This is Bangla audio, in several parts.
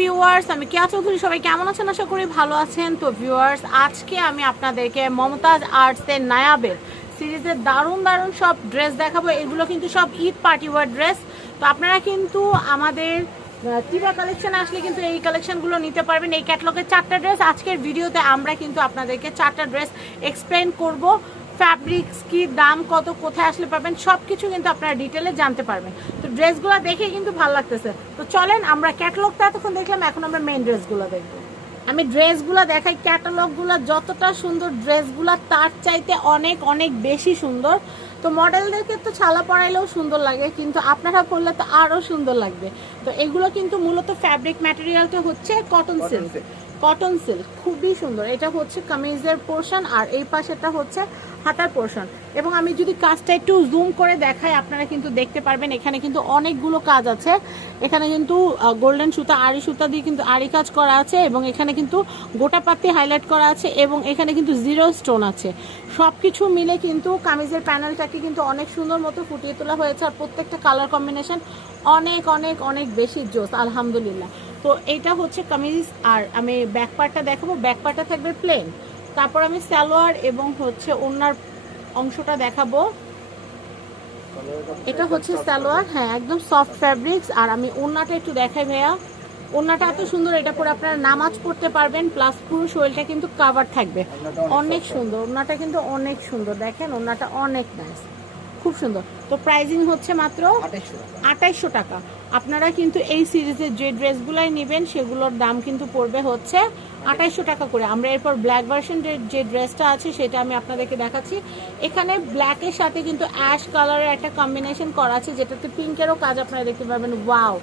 ভিউয়ার্স, আমি কেয়া চৌধুরী, সবাই কেমন আছেন? আশা করি ভালো আছেন। তো ভিউয়ার্স, আজকে আমি আপনাদেরকে মমতাজ আর্টসের নায়াবের সিরিজের দারুণ দারুণ সব ড্রেস দেখাবো। এগুলো কিন্তু সব ঈদ পার্টি ওয়ার ড্রেস। তো আপনারা কিন্তু আমাদের টিভা কালেকশন আসলে কিন্তু এই কালেকশনগুলো নিতে পারবেন। এই ক্যাটলগের চারটা ড্রেস। আজকের ভিডিওতে আমরা কিন্তু আপনাদেরকে চারটা ড্রেস এক্সপ্লেন করব। ফ্যাব্রিক্স কি দাম কত, কোথায় আসলে পাবেন সব কিছু কিন্তু আপনারা ডিটেলে জানতে পারবেন। তো ড্রেসগুলো দেখে কিন্তু ভালো লাগতেছে। তো চলেন, আমরা ক্যাটালগটা এতক্ষণ দেখলাম, এখন আমরা মেন ড্রেসগুলো দেখব। আমি ড্রেসগুলো দেখাই ক্যাটালগুলো যতটা সুন্দর ড্রেসগুলো তার চাইতে অনেক অনেক বেশি সুন্দর। তো মডেলদেরকে তো ছালা পরাইলেও সুন্দর লাগে কিন্তু আপনারা পরলে তো আরও সুন্দর লাগবে। তো এগুলো কিন্তু মূলত ফ্যাব্রিক ম্যাটেরিয়ালটা হচ্ছে কটন সিল্ক কটন সিল্ক খুবই সুন্দর। এটা হচ্ছে কামিজের পোর্শন আর এই পাশেটা হচ্ছে হাতার পোর্শন এবং আমি যদি কাজটা একটু জুম করে দেখাই আপনারা কিন্তু দেখতে পারবেন এখানে কিন্তু অনেকগুলো কাজ আছে। এখানে কিন্তু গোল্ডেন সুতা আড়ি সুতা দিয়ে কিন্তু আড়ি কাজ করা আছে এবং এখানে কিন্তু গোটা পাতি হাইলাইট করা আছে এবং এখানে কিন্তু জিরো স্টোন আছে। সব কিছু মিলে কিন্তু কামিজের প্যানেলটাকে কিন্তু অনেক সুন্দর মতো ফুটিয়ে তোলা হয়েছে আর প্রত্যেকটা কালার কম্বিনেশন অনেক অনেক অনেক বেশি জোস আলহামদুলিল্লাহ। তো এইটা হচ্ছে কামিজ আর আমি ব্যাক পার্টটা দেখাবো। ব্যাক পার্টটা থাকবে প্লেন তারপর আমি সালোয়ার এবং হচ্ছে ওনার অংশটা দেখাবো। এটা হচ্ছে সালোয়ার হ্যাঁ একদম সফট ফ্যাব্রিক্স আর আমি ওনাটা একটু দেখাই ভাইয়া। ওনাটা এত সুন্দর এটা পরে আপনারা নামাজ পড়তে পারবেন প্লাস পুরো শরীরটা কিন্তু কাভার থাকবে। অনেক সুন্দর ওনাটা কিন্তু অনেক সুন্দর। দেখেন ওনাটা অনেক নাইস খুব সুন্দর। তো প্রাইজিং হচ্ছে মাত্র আঠাইশশো টাকা। আপনারা কিন্তু এই সিরিজের যে ড্রেসগুলাই নেবেন, সেগুলোর দাম কিন্তু পড়বে হচ্ছে আঠাইশশো টাকা করে। আমরা এরপর ব্ল্যাক ভার্সন যে ড্রেসটা আছে, সেটা আমি আপনাদেরকে দেখাচ্ছি। এখানে ব্ল্যাকের সাথে কিন্তু অ্যাশ কালারের একটা কম্বিনেশন করা আছে, যেটাতে পিঙ্কেরও কাজ আপনারা দেখতে পাবেন ওয়াও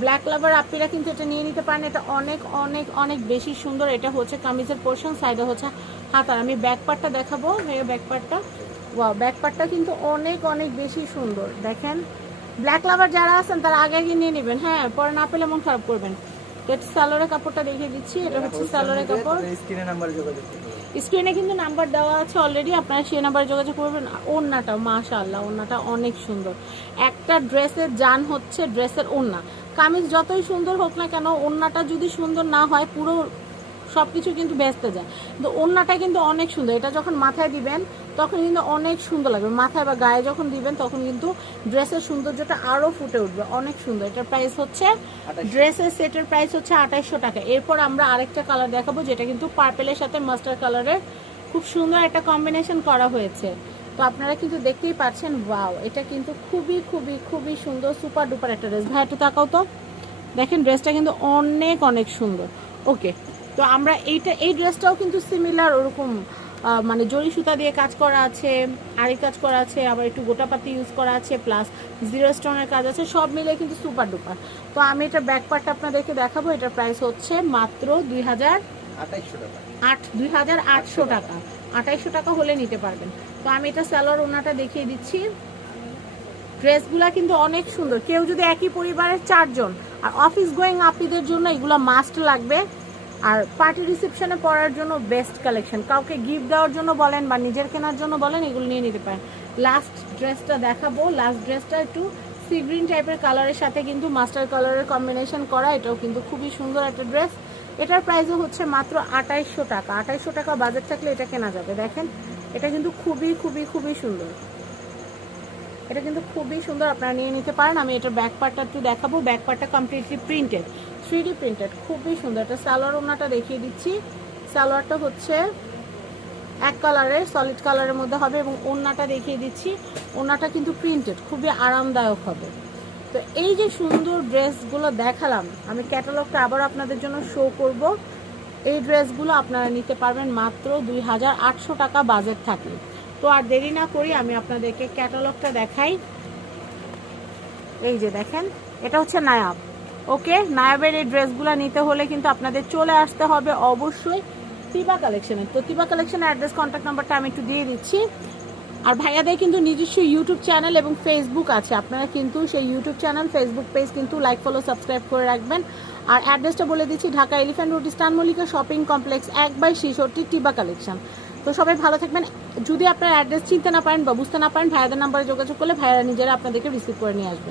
ব্ল্যাক লাভার আপনারা কিন্তু এটা নিয়ে নিতে পারেন। এটা অনেক অনেক অনেক বেশি সুন্দর। এটা হচ্ছে কামিজের পোর্শন সাইডে হচ্ছে হাতার। আমি ব্যাক পার্টটা দেখাবো। এই ব্যাক পার্টটা ওয়াও ব্যাক পার্টটা কিন্তু অনেক অনেক বেশি সুন্দর। দেখেন ব্ল্যাক লাভার যারা আছেন তারা আগে আগে নিয়ে নেবেন। হ্যাঁ পরে না পেলে মন খারাপ করবেন। এটা সালোয়ারের কাপড়টা দেখিয়ে দিচ্ছি এটা হচ্ছে সালোয়ারের কাপড়। স্ক্রিনে নাম্বার যোগাযোগ করতে স্ক্রিনে কিন্তু নাম্বার দেওয়া আছে অলরেডি আপনারা সেই নাম্বারে যোগাযোগ করবেন। ওড়নাটা মাশাআল্লাহ ওড়নাটা অনেক সুন্দর। একটা ড্রেসের জান হচ্ছে ড্রেসের ওড়না। কামিজ যতই সুন্দর হোক না কেন ওড়নাটা যদি সুন্দর না হয় পুরো সব কিছু কিন্তু ব্যস্ত যায়। কিন্তু ওড়নাটা কিন্তু অনেক সুন্দর। এটা যখন মাথায় দিবেন তখন কিন্তু অনেক সুন্দর লাগবে। মাথায় বা গায়ে যখন দিবেন তখন কিন্তু ড্রেসের সৌন্দর্যটা আরও ফুটে উঠবে। অনেক সুন্দর। এটার প্রাইস হচ্ছে ড্রেসের সেটের প্রাইস হচ্ছে আঠাইশশো টাকা। এরপর আমরা আরেকটা কালার দেখাবো যেটা কিন্তু পার্পেলের সাথে মাস্টার কালারের খুব সুন্দর একটা কম্বিনেশন করা হয়েছে। তো আপনারা কিন্তু দেখতেই পাচ্ছেন ওয়াও এটা কিন্তু খুবই খুবই খুবই সুন্দর সুপার ডুপার একটা ড্রেস ভাই একটু তাকাও তো। দেখেন ড্রেসটা কিন্তু অনেক অনেক সুন্দর। ওকে তো আমরা এইটা এই ড্রেসটাও কিন্তু সিমিলার ওরকম মানে জরি সুতা দিয়ে কাজ করা আছে আড়ি কাজ করা আছে আবার একটু গোটাপাতি ইউজ করা আছে প্লাস জিরো স্টোনের কাজ আছে সব মিলে কিন্তু সুপার ডুপার তো আমি এটা ব্যাক পার্টটা আপনাদেরকে দেখাবো এটার প্রাইস হচ্ছে মাত্র দুই হাজার আট দুই হাজার আটশো টাকা। আঠাইশশো টাকা হলে নিতে পারবেন। তো আমি এটা স্যালোয়ার ওনাটা দেখিয়ে দিচ্ছি। ড্রেসগুলা কিন্তু অনেক সুন্দর। কেউ যদি একই পরিবারের চারজন আর অফিস গোয়িং আপিদের জন্য এগুলো মাস্ট লাগবে। আর পার্টি রিসেপশনে পরার জন্য বেস্ট কালেকশন কাউকে গিফট দেওয়ার জন্য বলেন বা নিজের কেনার জন্য বলেন, এগুলো নিয়ে নিতে পারেন। লাস্ট ড্রেসটা দেখাবো। লাস্ট ড্রেসটা একটু সি গ্রিন টাইপের কালারের সাথে কিন্তু মাস্টার কালারের কম্বিনেশন করা। এটাও কিন্তু খুবই সুন্দর একটা ড্রেস এটার প্রাইসও হচ্ছে মাত্র আঠাইশশো টাকা। আঠাইশশো টাকা বাজেট থাকলে এটা কেনা যাবে। দেখেন, এটা কিন্তু খুবই খুবই খুবই সুন্দর। এটা কিন্তু খুবই সুন্দর, আপনারা নিয়ে নিতে পারেন। আমি এটার ব্যাক পার্টটা একটু দেখাবো। ব্যাক পার্টটা completely printed three D printed খুবই সুন্দর। এটা সালোয়ার ওনাটা দেখিয়ে দিচ্ছি। সালোয়ারটা হচ্ছে এক কালারের সলিড কালারের মধ্যে হবে এবং ওড়নাটা দেখিয়ে দিচ্ছি। ওড়নাটা কিন্তু প্রিন্টেড খুবই আরামদায়ক হবে। তো এই যে সুন্দর ড্রেসগুলো দেখালাম, আমি ক্যাটালগটা আবার আপনাদের জন্য শো করব। এই ড্রেসগুলো আপনারা নিতে পারবেন মাত্র দুই হাজার আটশো টাকা বাজেট থাকলে তো আর দেরি না করি আমি আপনাদেরকে ক্যাটালগটা দেখাই। এই যে দেখেন, এটা হচ্ছে নায়াব। ওকে? নায়াবের এই ড্রেসগুলো নিতে হলে কিন্তু আপনাদের চলে আসতে হবে অবশ্যই তিবা কালেকশনে। তো তিবা কালেকশনের অ্যাড্রেস কন্ট্যাক্ট নাম্বারটা আমি একটু দিয়ে দিচ্ছি। আর ভাইয়াদের কিন্তু নিজস্ব ইউটিউব চ্যানেল এবং ফেসবুক আছে। আপনারা কিন্তু সেই ইউটিউব চ্যানেল ফেসবুক পেজ কিন্তু লাইক ফলো সাবস্ক্রাইব করে রাখবেন। আর অ্যাড্রেসটা বলে দিচ্ছি, Dhaka elephant road eastern Mallika shopping complex এক বাই শিশোরটি টিবা কালেকশন। তো সবাই ভালো থাকবেন। যদি আপনার অ্যাড্রেস চিনতে না পারেন বা বুঝতে না পারেন, ভাইয়াদের নাম্বারে যোগাযোগ করলে ভাইয়ারা নিজেরা আপনাদেরকে রিসিভ করে নিয়ে আসবে।